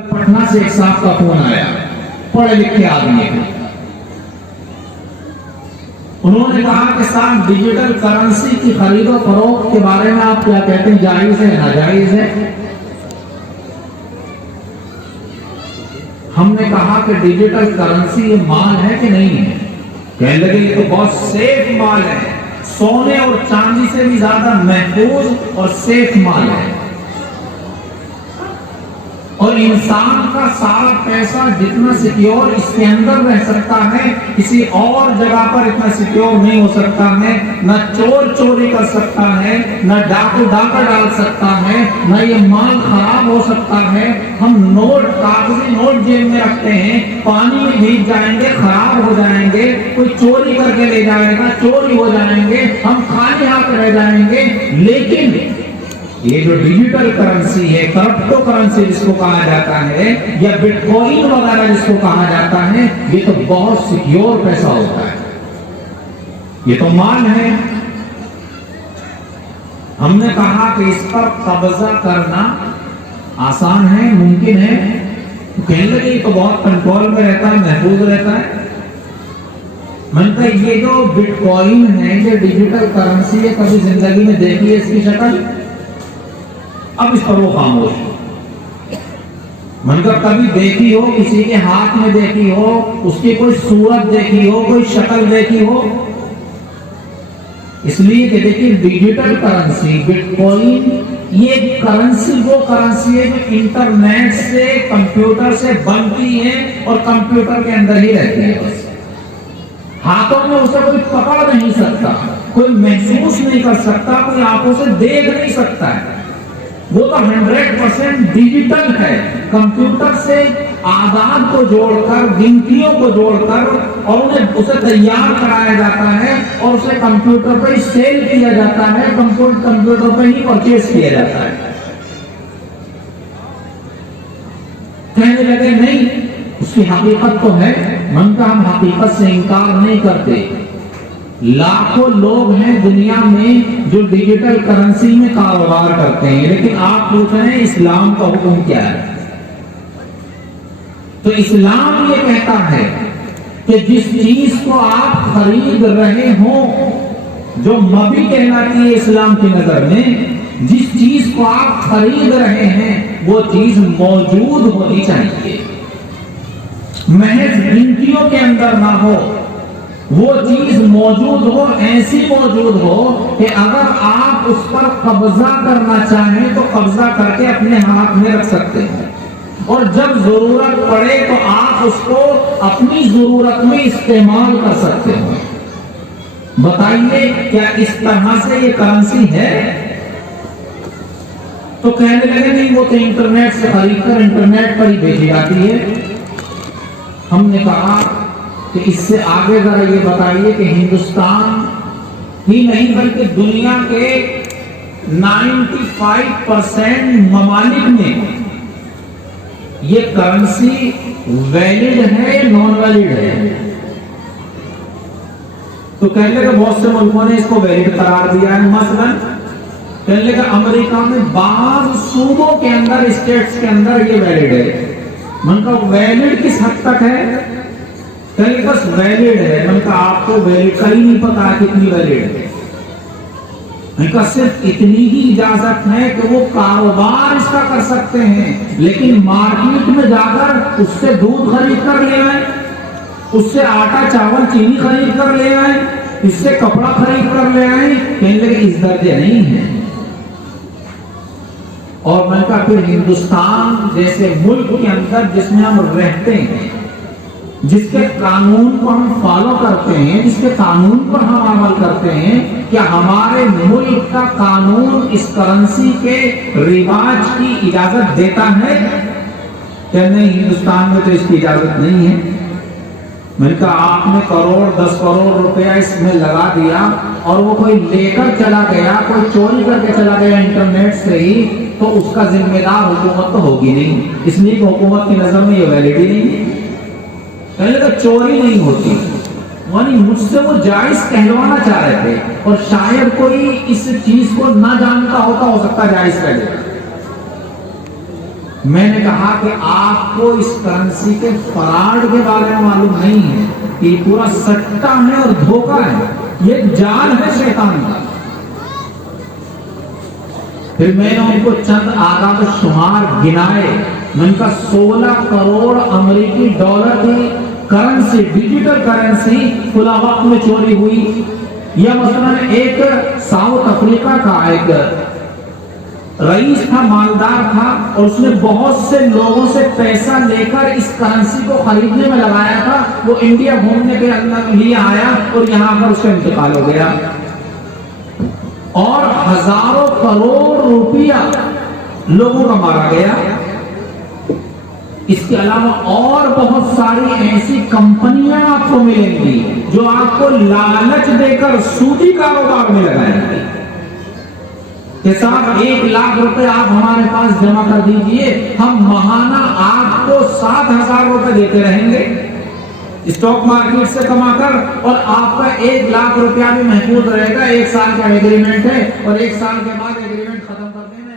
पटना से एक साहब का फोन आया, पढ़े लिखे आदमी है। उन्होंने कहा कि साहब डिजिटल करेंसी की खरीदो फरोख्त के बारे में आप क्या कहते हैं, जायज है नाजायज है? हमने कहा कि डिजिटल करेंसी ये माल है कि नहीं है? कहने लगे ये तो बहुत सेफ माल है, सोने और चांदी से भी ज्यादा महफूज और सेफ माल है, और इंसान का सारा पैसा जितना सिक्योर इसके अंदर रह सकता है, किसी और जगह पर इतना सिक्योर नहीं हो सकता है। न चोर चोरी कर सकता है, न डाकू डाका डाल सकता है, न ये माल खराब हो सकता है। हम नोट, कागजी नोट जेब में रखते हैं, पानी में भीग जाएंगे, खराब हो जाएंगे, कोई चोरी करके ले जाएगा, चोरी हो जाएंगे, हम खाली हाथ रह जाएंगे। लेकिन ये जो डिजिटल करेंसी है, क्रिप्टो करेंसी जिसको कहा जाता है, या बिटकॉइन वगैरह जिसको कहा जाता है, ये तो बहुत सिक्योर पैसा होता है, ये तो माल है। हमने कहा कि इस पर कब्जा करना आसान है, मुमकिन है। तो कहने लगे ये तो बहुत कंट्रोल में रहता है, महफूज रहता है। मैंने कहा ये जो बिटकॉइन है, ये डिजिटल करेंसी है, कभी जिंदगी में देखी है इसकी शक्ल? अब इस पर वो खामोश। मन कर कभी देखी हो, किसी के हाथ में देखी हो, उसकी कोई सूरत देखी हो, कोई शक्ल देखी हो? इसलिए कि देखिए डिजिटल करेंसी, बिटकॉइन, ये करेंसी वो करेंसी है जो इंटरनेट से, कंप्यूटर से बनती है और कंप्यूटर के अंदर ही रहती है। बस हाथों में उसे कोई पकड़ नहीं सकता, कोई महसूस नहीं कर सकता, कोई आंखों से देख नहीं सकता है। वो तो 100% डिजिटल है। कंप्यूटर से आदान को जोड़कर, गिनतियों को जोड़कर, और उन्हें उसे तैयार कराया जाता है और उसे कंप्यूटर पर ही सेल किया जाता है, कंप्यूटर पर ही परचेज किया जाता है। कहने लगे नहीं, उसकी हकीकत तो है। मन का हम हकीकत से इनकार नहीं करते। लाखों लोग हैं दुनिया में जो डिजिटल करेंसी में कारोबार करते हैं, लेकिन आप पूछ रहे हैं इस्लाम का हुक्म क्या है? तो इस्लाम ये कहता है कि जिस चीज को आप खरीद रहे हो, जो मबी कहलाती है इस्लाम की नजर में, जिस चीज को आप खरीद रहे हैं वो चीज मौजूद होनी चाहिए, महज गिनतियों के अंदर ना हो। वो चीज मौजूद हो, ऐसी मौजूद हो कि अगर आप उस पर कब्जा करना चाहें तो कब्जा करके अपने हाथ में रख सकते हैं, और जब जरूरत पड़े तो आप उसको अपनी जरूरत में इस्तेमाल कर सकते हो। बताइए क्या इस तरह से ये करेंसी है? तो कहने लगे नहीं, वो तो इंटरनेट से खरीदकर इंटरनेट पर ही बेची जाती है। हमने कहा कि इससे आगे जरा ये बताइए कि हिंदुस्तान ही नहीं बल्कि दुनिया के 95% ममालिक में ये करेंसी वैलिड है या नॉन वैलिड है? तो कहने लगे बहुत से मुल्कों ने इसको वैलिड करार दिया है। मसलन कहने लगे अमेरिका में बाज़ सूबों के अंदर, स्टेट्स के अंदर ये वैलिड है। मन का वैलिड किस हद तक है? कहने बस वैलिड है। मन का आपको वैलिड का ही नहीं पता कितनी वैलिड है। इनका सिर्फ इतनी ही इजाजत है कि वो कारोबार इसका कर सकते हैं, लेकिन मार्केट में जाकर उससे दूध खरीद कर ले आए, उससे आटा चावल चीनी खरीद कर ले आए, इससे कपड़ा खरीद कर ले आए। कहने लगे इस दर्जे नहीं है। और मैं कहा फिर हिंदुस्तान जैसे मुल्क के अंदर जिसमें हम रहते हैं, जिसके कानून को हम फॉलो करते हैं, जिसके कानून पर हम अमल करते हैं, क्या हमारे मुल्क का कानून इस करेंसी के रिवाज की इजाजत देता है? क्या नहीं, हिंदुस्तान में तो इसकी इजाजत नहीं है। मैंने कहा आपने करोड़ 10 करोड़ रुपया इसमें लगा दिया और वो कोई लेकर चला गया, कोई चोरी करके चला गया इंटरनेट से ही, तो उसका जिम्मेदार हुकूमत तो होगी नहीं, इसलिए कि हुकूमत की नजर में ये वैलिड ही नहीं है। पहले तो चोरी नहीं होती, यानी मुझसे वो जायज कहलवाना चाह रहे थे, और शायद कोई इस चीज को ना जानता होता, हो सकता जायज कह देता। मैंने कहा कि आपको इस करेंसी के फ्रॉड के बारे में मालूम नहीं है कि पूरा सट्टा है और धोखा है, ये जाल है शैतान का। फिर मैंने उनको चंद आदाद शुमार गिनाए। मैंने कहा 16 करोड़ अमेरिकी डॉलर की करेंसी, डिजिटल करेंसी खुला वक्त में चोरी हुई। या मसलन एक साउथ अफ्रीका का एक रईस था, मालदार था, और उसने बहुत से लोगों से पैसा लेकर इस करेंसी को खरीदने में लगाया था। वो इंडिया घूमने के अंदर लिए आया और यहां पर उसका इंतकाल हो गया और हजारों करोड़ रुपया लोगों का मारा गया। इसके अलावा और बहुत सारी ऐसी कंपनियां आपको मिलेंगी जो आपको लालच देकर सूदी कारोबार में लगाएंगी कि साहब 1 लाख रुपए आप हमारे पास जमा कर दीजिए, हम महाना आपको 7,000 रुपए देते रहेंगे स्टॉक मार्केट से कमाकर, और आपका 1 लाख रुपया भी महफूज रहेगा। 1 साल का एग्रीमेंट है और 1 साल के बाद एग्रीमेंट खत्म कर देना।